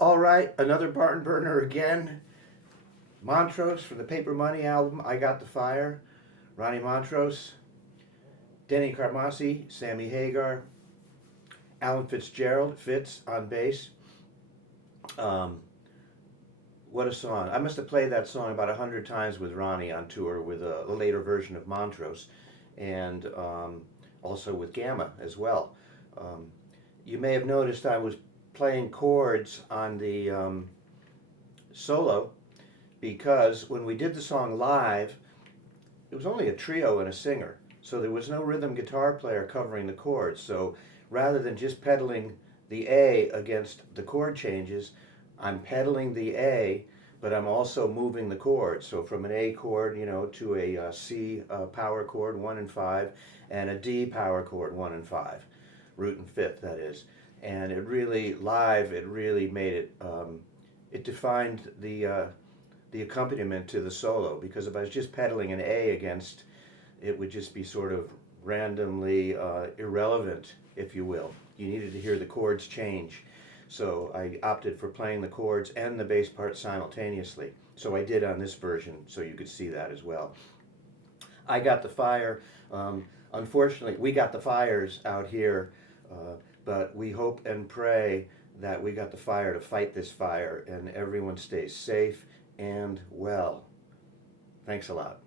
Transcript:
All right, another barn burner again. Montrose from the Paper Money album, I Got the Fire. Ronnie Montrose, Denny Carmassi, Sammy Hagar, Alan Fitzgerald, Fitz on bass. What a song. I must have played that song about 100 times with Ronnie on tour with a later version of Montrose, and also with Gamma as well. You may have noticed I was playing chords on the solo because when we did the song live, it was only a trio and a singer, so there was no rhythm guitar player covering the chords. So rather than just pedaling the A against the chord changes, I'm pedaling the A, but I'm also moving the chords. So from an A chord, to a C power chord, 1 and 5, and a D power chord, 1 and 5, root and fifth, that is. And it really, live, it really made it, it defined the accompaniment to the solo, because if I was just pedaling an A against, it would just be sort of randomly irrelevant, if you will. You needed to hear the chords change. So I opted for playing the chords and the bass part simultaneously. So I did on this version, so you could see that as well. I Got the Fire. Unfortunately, we got the fires out here, but we hope and pray that we got the fire to fight this fire and everyone stays safe and well. Thanks a lot.